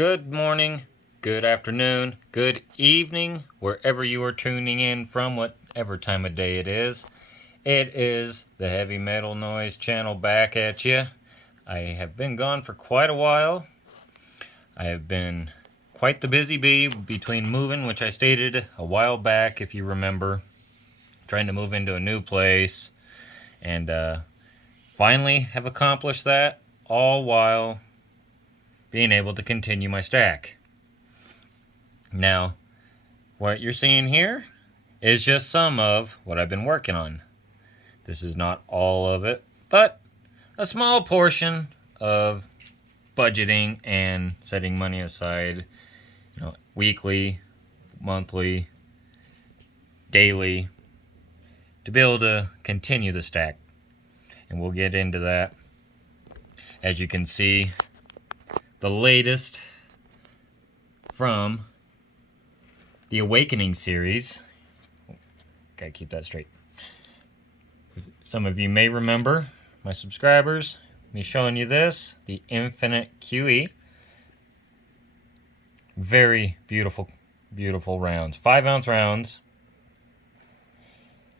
Good morning, good afternoon, good evening, wherever you are tuning in from, whatever time of day it is. It is the Heavy Metal Noise channel back at you. I have been gone for quite a while. I have been quite the busy bee between moving, which I stated a while back, if you remember, trying to move into a new place, and finally have accomplished that, all while being able to continue my stack. Now, what you're seeing here is just some of what I've been working on. This is not all of it, but a small portion of budgeting and setting money aside, weekly, monthly, daily, to be able to continue the stack. And we'll get into that. As you can see, the latest from the Awakening series. Gotta keep that straight. Some of you may remember, my subscribers, me showing you this, the Infinite QE. Very beautiful, beautiful rounds. 5-ounce rounds.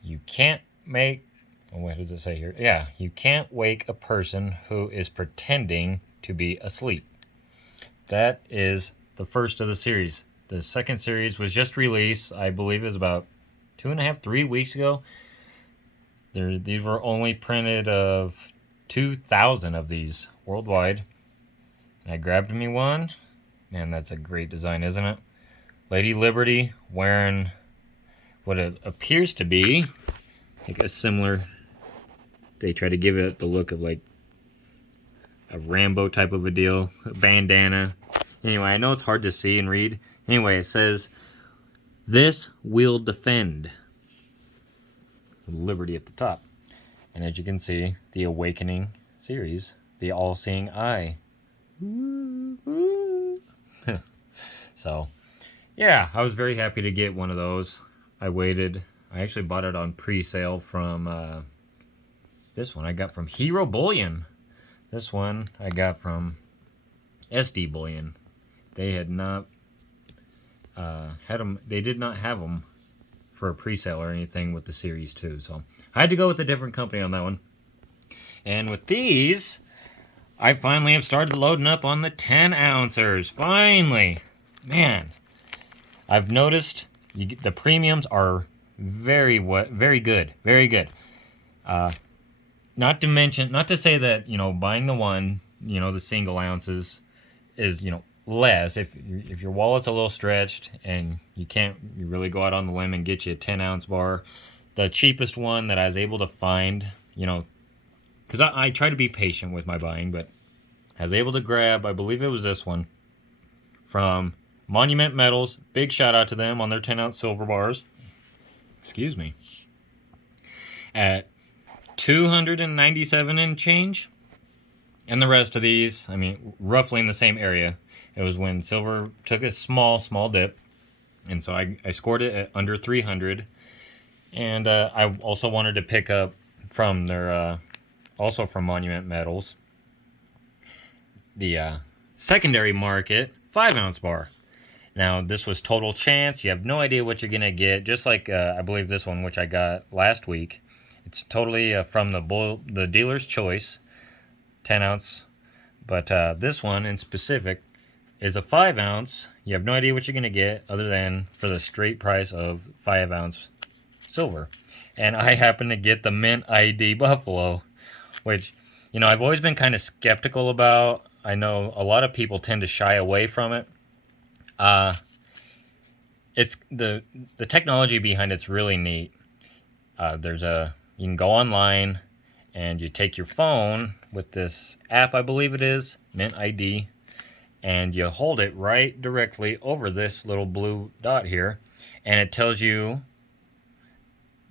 You can't make, what does it say here? Yeah, you can't wake a person who is pretending to be asleep. That is the first of the series. The second series was just released, I believe it was about 2.5, 3 weeks ago. These were only printed of 2,000 of these worldwide. And I grabbed me one. Man, that's a great design, isn't it? Lady Liberty wearing what it appears to be like a similar, they try to give it the look of like a Rambo type of a deal, a bandana. Anyway, I know it's hard to see and read. Anyway, it says, "This will defend." Liberty at the top. And as you can see, the Awakening series, the All-Seeing Eye. So, yeah, I was very happy to get one of those. I waited. I actually bought it on pre-sale from this one I got from Hero Bullion. This one I got from SD Bullion. They had not had them. They did not have them for a pre-sale or anything with the Series 2. So I had to go with a different company on that one. And with these, I finally have started loading up on the 10-ouncers. Finally. Man, I've noticed the premiums are very good. Very good. Not to say that, buying the one, the single ounces is, less. If your wallet's a little stretched and you really go out on the limb and get you a 10-ounce bar, the cheapest one that I was able to find, because I try to be patient with my buying, but I was able to grab, I believe it was this one, from Monument Metals. Big shout out to them on their 10-ounce silver bars. Excuse me. At $297 and change. And the rest of these, roughly in the same area. It was when silver took a small dip. And so I scored it at under 300. And I also wanted to pick up from their, also from Monument Metals, the secondary market 5-ounce bar. Now, this was total chance. You have no idea what you're going to get. Just like, I believe this one, which I got last week. It's totally from the dealer's choice, 10-ounce. But this one in specific is a 5-ounce. You have no idea what you're going to get other than for the straight price of 5-ounce silver. And I happen to get the Mint ID Buffalo, which, I've always been kind of skeptical about. I know a lot of people tend to shy away from it. It's the technology behind it's really neat. You can go online and you take your phone with this app, I believe it is, Mint ID, and you hold it right directly over this little blue dot here, and it tells you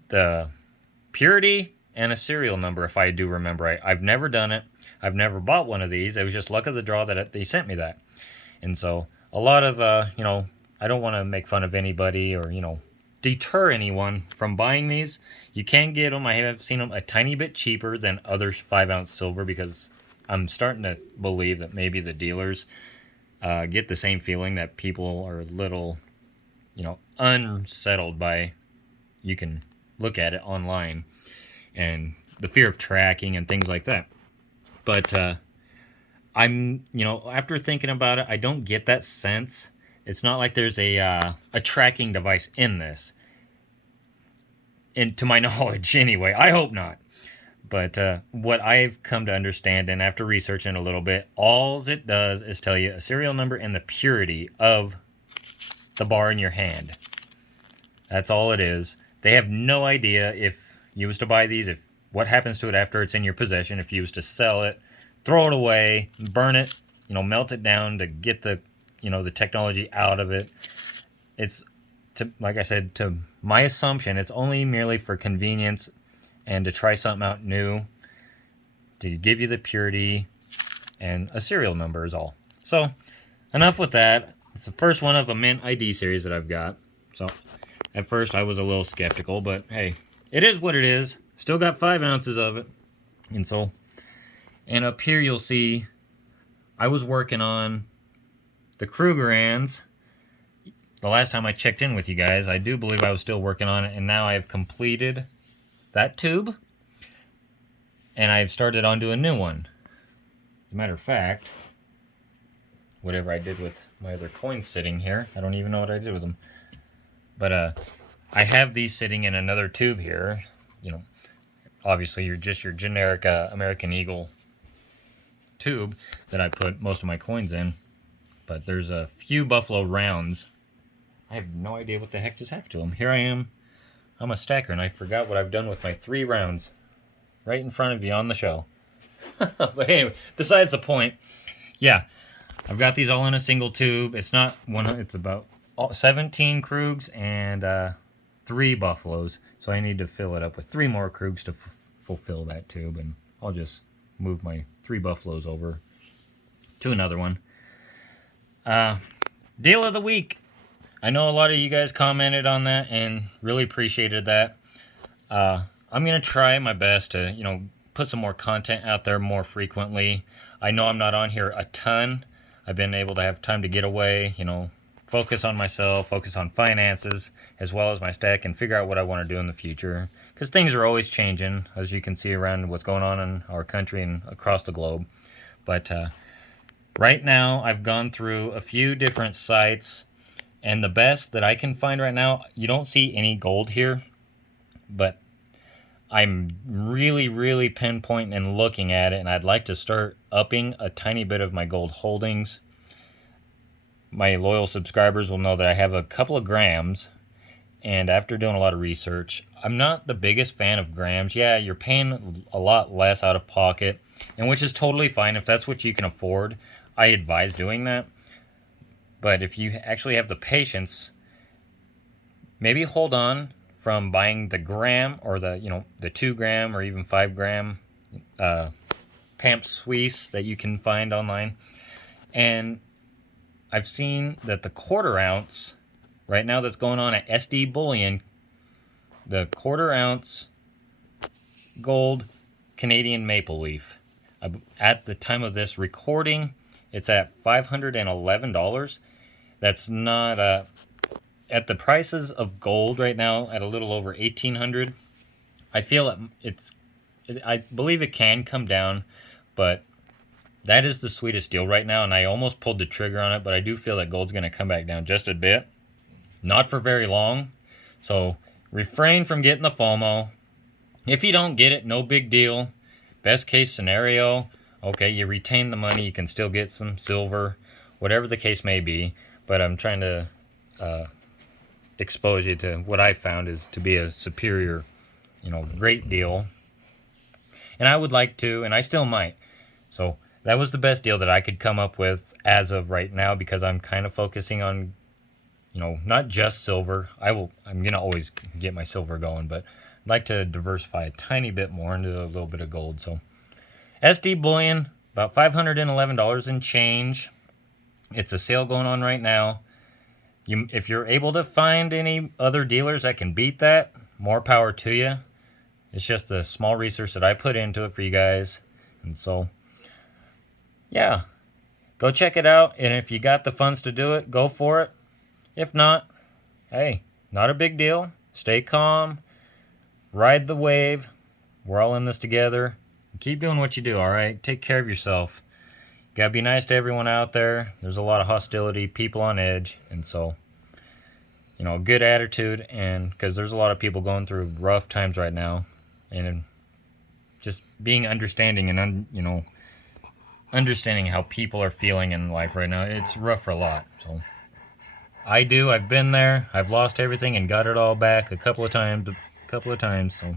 the purity and a serial number, if I do remember right. I've never done it. I've never bought one of these. It was just luck of the draw that they sent me that. And so a lot of, I don't want to make fun of anybody or, deter anyone from buying these. You can get them. I have seen them a tiny bit cheaper than other 5-ounce silver because I'm starting to believe that maybe the dealers get the same feeling that people are a little, unsettled by. You can look at it online and the fear of tracking and things like that. But after thinking about it, I don't get that sense. It's not like there's a tracking device in this, and to my knowledge, anyway. I hope not. But what I've come to understand, and after researching a little bit, all it does is tell you a serial number and the purity of the bar in your hand. That's all it is. They have no idea if you was to buy these, if what happens to it after it's in your possession, if you was to sell it, throw it away, burn it, melt it down to get the, the technology out of it. It's, like I said, to my assumption, it's only merely for convenience and to try something out new, to give you the purity and a serial number is all. So, enough with that. It's the first one of a Mint ID series that I've got. So, at first I was a little skeptical, but hey, it is what it is. Still got 5 ounces of it. And up here you'll see I was working on the Krugerrands. The last time I checked in with you guys, I do believe I was still working on it, and now I've completed that tube, and I've started onto a new one. As a matter of fact, whatever I did with my other coins sitting here, I don't even know what I did with them. But I have these sitting in another tube here. Obviously you're just your generic American Eagle tube that I put most of my coins in. But there's a few Buffalo rounds. I have no idea what the heck just happened to them. Here I am. I'm a stacker, and I forgot what I've done with my 3 rounds right in front of you on the show. But anyway, besides the point, yeah, I've got these all in a single tube. It's not one. It's about 17 Krugs and 3 Buffaloes. So I need to fill it up with 3 more Krugs to fulfill that tube, and I'll just move my 3 Buffaloes over to another one. Deal of the week. I know a lot of you guys commented on that and really appreciated that. I'm going to try my best to, put some more content out there more frequently. I know I'm not on here a ton. I've been able to have time to get away, focus on myself, focus on finances, as well as my stack, and figure out what I want to do in the future. Because things are always changing, as you can see around what's going on in our country and across the globe. But right now, I've gone through a few different sites, and the best that I can find right now, you don't see any gold here, but I'm really, really pinpointing and looking at it, and I'd like to start upping a tiny bit of my gold holdings. My loyal subscribers will know that I have a couple of grams, and after doing a lot of research, I'm not the biggest fan of grams. Yeah, you're paying a lot less out of pocket, and which is totally fine. If that's what you can afford, I advise doing that. But if you actually have the patience, maybe hold on from buying the gram or the 2 gram or even 5 gram Pamp Suisse that you can find online. And I've seen that the 1/4 ounce right now that's going on at SD Bullion, the 1/4 ounce gold Canadian maple leaf, at the time of this recording, it's at $511. That's not at the prices of gold right now at a little over $1,800. I feel I believe it can come down, but that is the sweetest deal right now, and I almost pulled the trigger on it, but I do feel that gold's going to come back down just a bit. Not for very long, so refrain from getting the FOMO. If you don't get it, no big deal. Best case scenario, okay, you retain the money, you can still get some silver, whatever the case may be. But I'm trying to expose you to what I found is to be a superior, great deal. And I would like to, and I still might. So that was the best deal that I could come up with as of right now, because I'm kind of focusing on, not just silver. I'm going to always get my silver going, but I'd like to diversify a tiny bit more into a little bit of gold. So SD Bullion, about $511 and change. It's a sale going on right now. If you're able to find any other dealers that can beat that, more power to you. It's just a small research that I put into it for you guys. And so, yeah. go check it out. And if you got the funds to do it, go for it. If not, hey, not a big deal. Stay calm. Ride the wave. We're all in this together. Keep doing what you do, all right? Take care of yourself. You gotta be nice to everyone out there. There's a lot of hostility, people on edge, and so, you know, good attitude, and because there's a lot of people going through rough times right now, and just being understanding and understanding how people are feeling in life right now. It's rough for a lot. So I've been there. I've lost everything and got it all back a couple of times. So,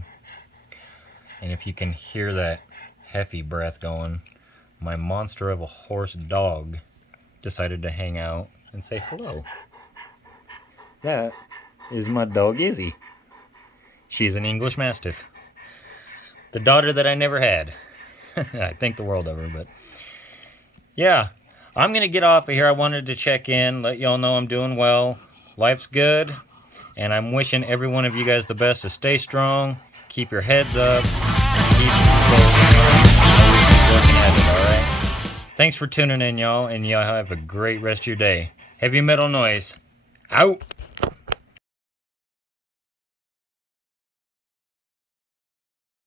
and if you can hear that heavy breath going, my monster of a horse dog decided to hang out and say hello. That is my dog Izzy. She's an English Mastiff. The daughter that I never had. I think the world of her, but yeah, I'm going to get off of here. I wanted to check in, let y'all know I'm doing well. Life's good, and I'm wishing every one of you guys the best to stay strong, keep your heads up, and keep working at it, all right? Thanks for tuning in, y'all, and y'all have a great rest of your day. Heavy Metal Noise, out!